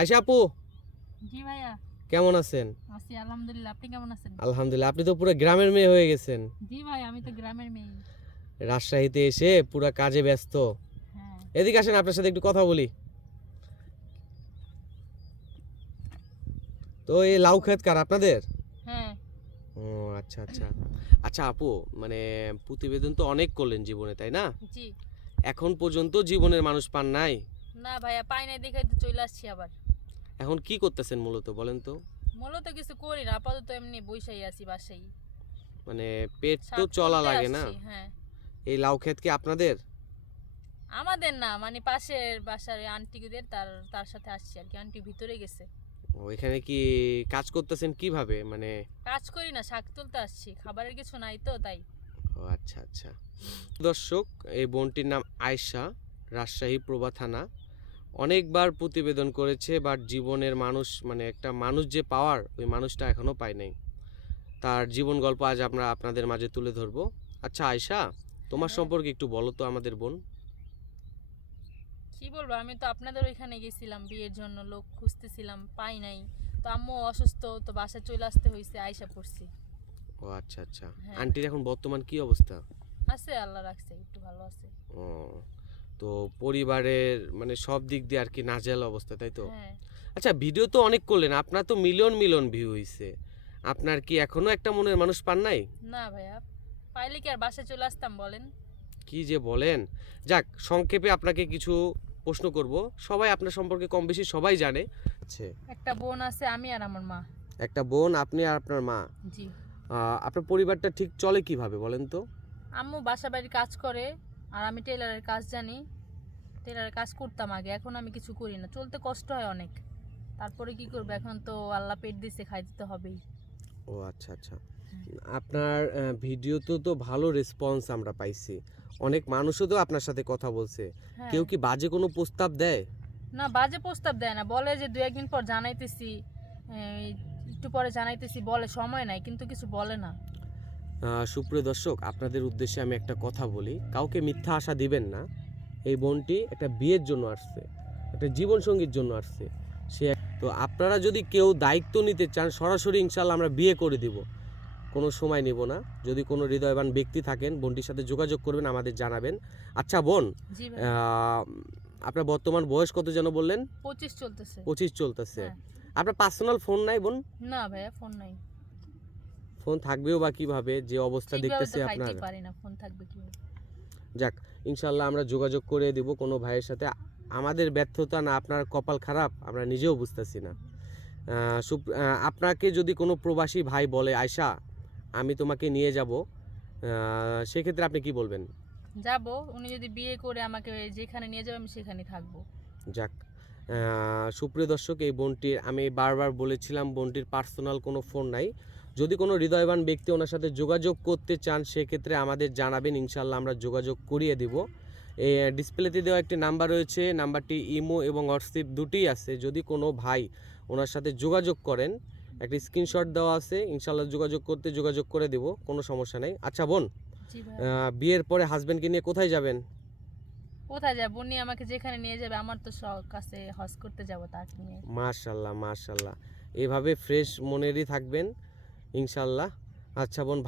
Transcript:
আয়শা আপু। জি ভাইয়া। কেমন আছেন? আছি আলহামদুলিল্লাহ। আপনি কেমন আছেন? আলহামদুলিল্লাহ আপনি তো পুরো গ্রামের মেয়ে হয়ে গেছেন। জি ভাই আমি তো গ্রামের মেয়ে। রাজশাহীতে এসে পুরো কাজে ব্যস্ত। হ্যাঁ। এদিকে আসেন আপনার সাথে একটু কথা বলি। তো এই লাউ ক্ষেত কার আপনাদের? হ্যাঁ। ও আচ্ছা আচ্ছা। আচ্ছা আপু মানে প্রতিবেদন তো অনেক করলেন জীবনে তাই না? জি। এখন পর্যন্ত জীবনের মানুষ পান নাই? না ভাইয়া পাই নাই দেখে চলে আসছি আবার। এখন কি করতেছেন মূলত বলেন তো? মূলত কিছু করি না আপাতত এমনি বইসাই আছি বাসাই মানে পেট তো চলা লাগে না? হ্যাঁ। এই লাউ ক্ষেত কি আপনাদের? আমাদের না মানে পাশের বাসার আন্টিদের তার তার সাথে আসছি আর কি আন্টি ভিতরে গেছে। ও এখানে কি কাজ করতেছেন কীভাবে? মানে কাজ করি না শাক তুলতে আসছি খাবারের কিছু নাই তো তাই। ও আচ্ছা আচ্ছা। দর্শক এই বোনটির নাম আয়শা রাজশাহী প্রভা থানা। অনেকবার প্রতিবেদন করেছে বাট জীবনের মানুষ মানে একটা মানুষ যে পাওয়ার ওই মানুষটা এখনও পায় নাই। তার জীবন গল্প আজ আমরা আপনাদের মাঝে তুলে ধরবো। আচ্ছা আয়শা তোমার হ্যাঁ। সম্পর্কে একটু বলো তো আমাদের বোন। কি বলব আমি তো আপনাদের ওইখানে গেছিলাম বিয়ের জন্য লোক খুঁজতেছিলাম পাই নাই। তো আম্মু অসুস্থ তো বাসায় চলে আসতে হয়েছে আয়সা পড়ছি। ও আচ্ছা আচ্ছা। হ্যাঁ। আন্টির এখন বর্তমান কি অবস্থা? আছে আল্লাহ রাখছে একটু ভালো আছে। ও তো পরিবারের মানে সব দিক দিয়ে আর কি নাজেল অবস্থা তাই তো? হ্যাঁ। আচ্ছা ভিডিও তো অনেক করলেন আপনার তো মিলিয়ন মিলিয়ন ভিউ হইছে। আপনার কি এখনও একটা মনের মানুষ পান নাই? না ভাইয়া পাইলে কি আর বাসায় চলে আসতাম বলেন। কি যে বলেন। যাক সংক্ষেপে আপনাকে কিছু প্রশ্ন করব। সবাই আপনার সম্পর্কে কম বেশি সবাই জানে। আচ্ছা একটা বোন আছে আমি আর আমার মা। একটা বোন আপনি আর আপনার মা? জি। আপনার পরিবারটা ঠিক চলে কীভাবে বলেন তো? আম্মু বাসা বাড়ির কাজ করে আর আমি টেলারের কাজ জানি টেলারের কাজ করতাম আগে এখন আমি কিছু করি না। চলতে কষ্ট হয় অনেক। তারপরে কি করব? এখন তো আল্লাহ পেট দিছে খাই দিতে হবেই। ও আচ্ছা আচ্ছা। আপনার ভিডিওতে তো ভালো রেসপন্স আমরা পাইছি। অনেক মানুষও তো আপনার সাথে কথা বলছে। হ্যাঁ। কেউ কি বাজে কোনো প্রস্তাব দেয়? না বাজে প্রস্তাব দেয় না। বলে যে দু একদিন পর জানাইতেছি একটু পরে জানাইতেছি বলে সময় নাই কিন্তু কিছু বলে না। সুপ্রিয় দর্শক আপনাদের উদ্দেশ্যে আমি একটা কথা বলি। কাউকে মিথ্যা আশা দিবেন না। এই বোনটি একটা বিয়ের জন্য আসছে একটা জীবনসঙ্গীর জন্য আসছে। সে তো আপনারা যদি কেউ দায়িত্ব নিতে চান সরাসরি ইনশাল্লাহ আমরা বিয়ে করে দিব। কোনো সময় নেব না। যদি কোনো হৃদয়বান ব্যক্তি থাকেন বোনটির সাথে যোগাযোগ করবেন আমাদের জানাবেন। আচ্ছা বোন আপনার বর্তমান বয়স কত যেন বললেন? পঁচিশ চলতেছে। পঁচিশ চলতেছে। হ্যাঁ। আপনার পার্সোনাল ফোন নাই বোন? না ভাইয়া ফোন নাই। ফোন থাকবেও বা কীভাবে যে অবস্থা দেখতেছি আপনার? পারি না ফোন থাকবে কি যাক ইনশাল্লাহ আমরা যোগাযোগ করে দিব কোনো ভাইয়ের সাথে। আমাদের ব্যর্থতা না আপনার কপাল খারাপ আমরা নিজেও বুঝতেছি না। আপনাকে যদি কোনো প্রবাসী ভাই বলে আয়শা আমি তোমাকে নিয়ে যাব সেক্ষেত্রে আপনি কি বলবেন? যাব উনি যদি বিয়ে করে আমাকে যেখানে নিয়ে যাবে আমি সেখানে থাকব। যাক সুপ্রিয় দর্শক এই বোনটির আমি বারবার বলেছিলাম বোনটির পার্সোনাল কোনো ফোন নাই। যদি কোনো হৃদয়বান ব্যক্তি ওনার সাথে যোগাযোগ করতে চান সেক্ষেত্রে আমাদের জানাবেন ইনশাল্লাহ আমরা যোগাযোগ করিয়ে দিব। এই ডিসপ্লেতে দেওয়া একটি নাম্বার রয়েছে নাম্বারটি ইমো এবং হোয়াটসঅ্যাপ দুটিই আছে। যদি কোনো ভাই ওনার সাথে যোগাযোগ করেন একটি স্ক্রিনশট দেওয়া আছে ইনশাল্লাহ যোগাযোগ করতে যোগাযোগ করে দেব কোনো সমস্যা নেই। আচ্ছা বোন বিয়ের পরে হাজব্যান্ডকে নিয়ে কোথায় যাবেন? কোথায় যাব? উনি আমাকে যেখানে নিয়ে যাবে আমার তো শখ কাছে হজ করতে যাব তাকে নিয়ে। মাশাল্লাহ মাশাল্লাহ এভাবে ফ্রেশ মনেরই থাকবেন। ইনশাল্লাহ। আচ্ছা বোন